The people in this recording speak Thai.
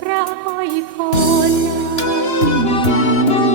พระห้อยคอนั้น